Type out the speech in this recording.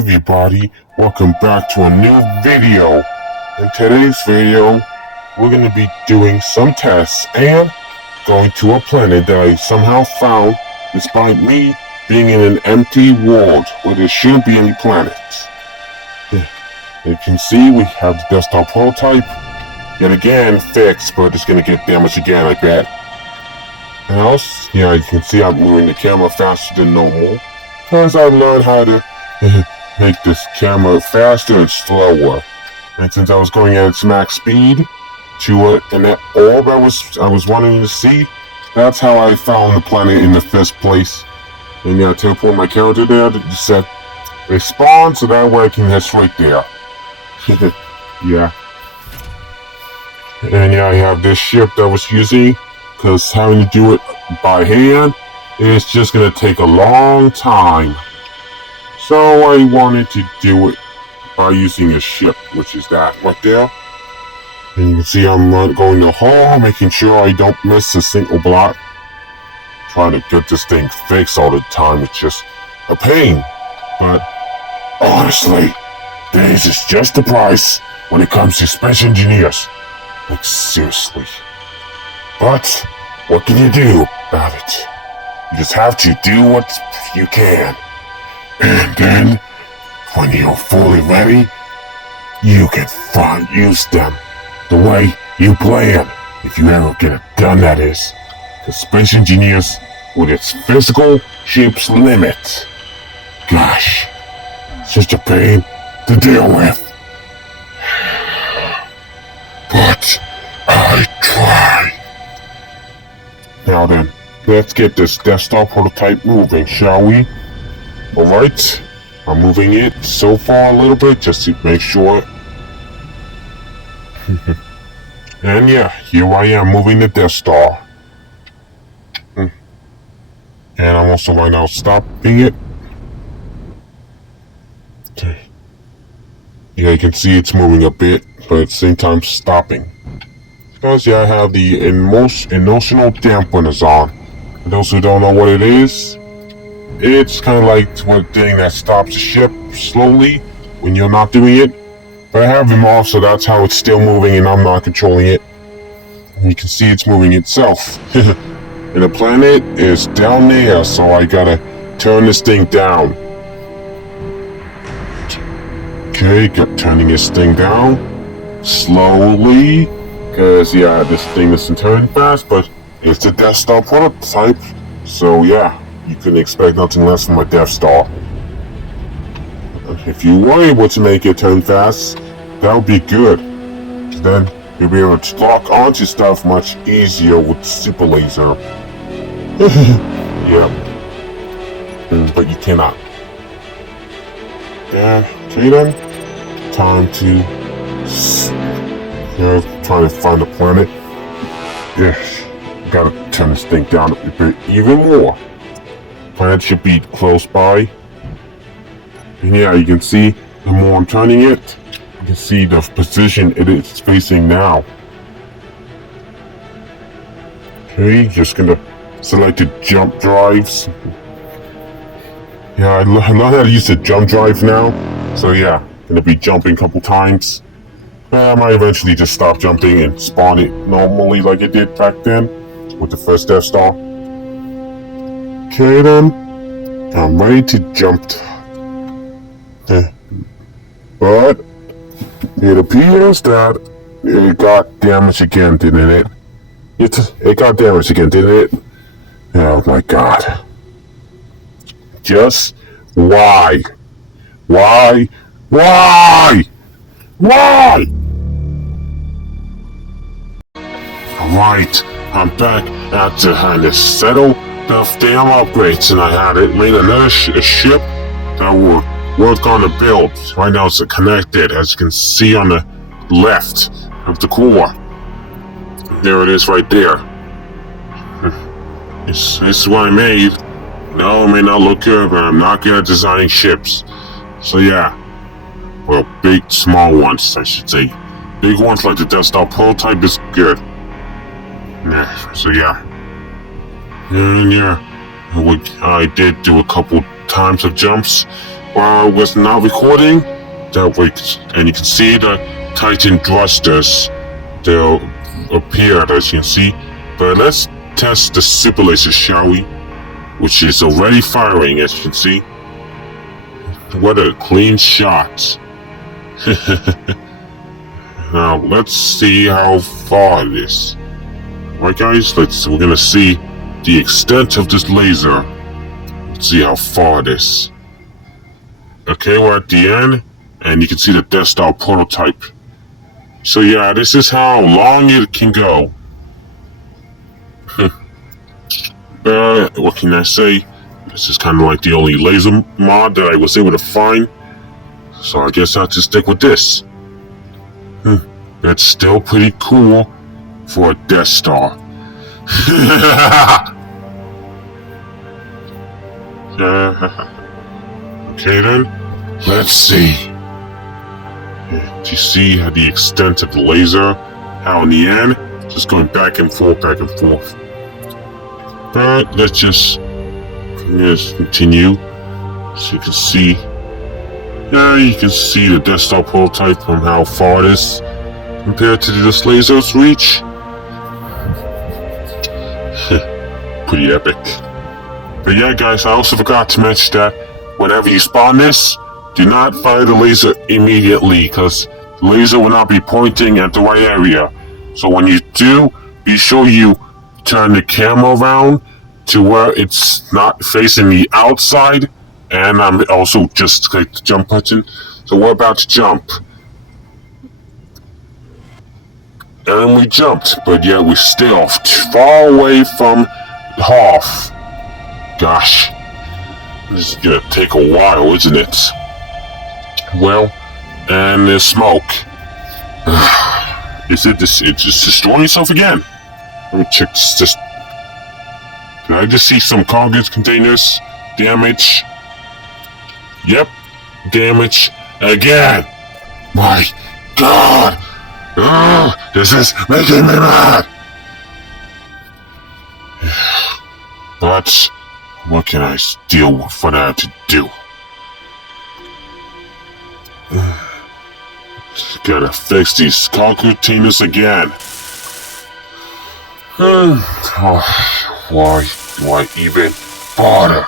everybody, welcome back to a new video. In today's video, we're going to be doing some tests and going to a planet that I somehow found despite me being in an empty world where there shouldn't be any planets. You can see we have the desktop prototype, yet again fixed, but it's going to get damaged again, I bet. And else, yeah, you can see I'm moving the camera faster than normal, because I learned how to make this camera faster and slower. And since I was going at its max speed to an orb I was wanting to see, that's how I found the planet in the first place. And yeah, I teleport my character there to set a spawn so that way I can head straight there. Yeah. And yeah, I have this ship that I was using, because having to do it by hand is just going to take a long time. So I wanted to do it by using a ship, which is that right there. And you can see I'm going the hall, making sure I don't miss a single block. Trying to get this thing fixed all the time, it's just a pain. But honestly, this is just the price when it comes to Space Engineers. Like seriously. But what can you do about it? You just have to do what you can. And then, when you're fully ready, you can use them the way you plan. If you ever get it done, that is. The Space Engineers, with its physical ship's limit. Gosh, such a pain to deal with. But I try. Now then, let's get this desktop prototype moving, shall we? Alright, I'm moving it so far a little bit just to make sure. And yeah, here I am moving the Death Star. And I'm also right now stopping it. Yeah, you can see it's moving a bit, but at the same time stopping. Because yeah, I have the emotional dampeners on. For those who don't know what it is, it's kind of like one thing that stops the ship slowly when you're not doing it. But I have them off, so that's how it's still moving and I'm not controlling it. And you can see it's moving itself. And the planet is down there, so I gotta turn this thing down. Okay, turning this thing down slowly. Because yeah, this thing isn't turning fast, but it's the Death Star prototype. So yeah. You can expect nothing less from a Death Star. If you were able to make it turn fast, that would be good. Then you'll be able to lock onto stuff much easier with super laser. Yeah. But you cannot. Yeah, okay then. Time to try to find a planet. Yes. Gotta turn this thing down a bit even more. Planet should be close by. And yeah, you can see the more I'm turning it, you can see the position it is facing now. Okay, just gonna select the jump drives. Yeah, I know how to use the jump drive now. So yeah, gonna be jumping a couple times. I might eventually just stop jumping and spawn it normally like it did back then with the first Death Star. Okay then, I'm ready to jump. But it appears that it got damaged again, didn't it? It got damaged again, didn't it? Oh my god. Just why? Why? Why? Why? Alright, I'm back after having to settle the damn upgrades, and I had it made another ship that would work on the build. Right now it's connected, as you can see on the left of the core. There it is right there. This is what I made. No, it may not look good, but I'm not good at designing ships. So yeah. Well, big, small ones, I should say. Big ones like the Death Star prototype is good. Yeah, so yeah. And yeah, I did do a couple times of jumps, was not recording. That way, and you can see the Titan thrusters. They'll appear, as you can see. But let's test the super laser, shall we? Which is already firing, as you can see. What a clean shot. Now, let's see how far it is. Alright guys, we're gonna see the extent of this laser. Let's see how far it is. Okay, we're at the end, and you can see the Death Star prototype. So yeah, this is how long it can go. What can I say? This is kind of like the only laser mod that I was able to find. So I guess I'll just stick with this. That's still pretty cool for a Death Star. Okay then, let's see. Do you see how the extent of the laser? How in the end, just going back and forth, back and forth. But let's just continue. So you can see. Yeah, you can see the Death Star prototype from how far it is compared to this laser's reach. Pretty epic. But yeah, guys, I also forgot to mention that whenever you spawn this, do not fire the laser immediately, because the laser will not be pointing at the right area. So when you do, be sure you turn the camera around to where it's not facing the outside. And I'm also just click the jump button. So we're about to jump. And we jumped, but yeah, we're still far away from Hoth. Gosh, this is gonna take a while, isn't it? Well, and there's smoke. It's just destroying itself again. Let me check this. Did I just see some cargo containers damage? Yep, damage again. My God, this is making me mad. But what can I still for that to do? Gotta fix these cargo containers again. Why do I even bother?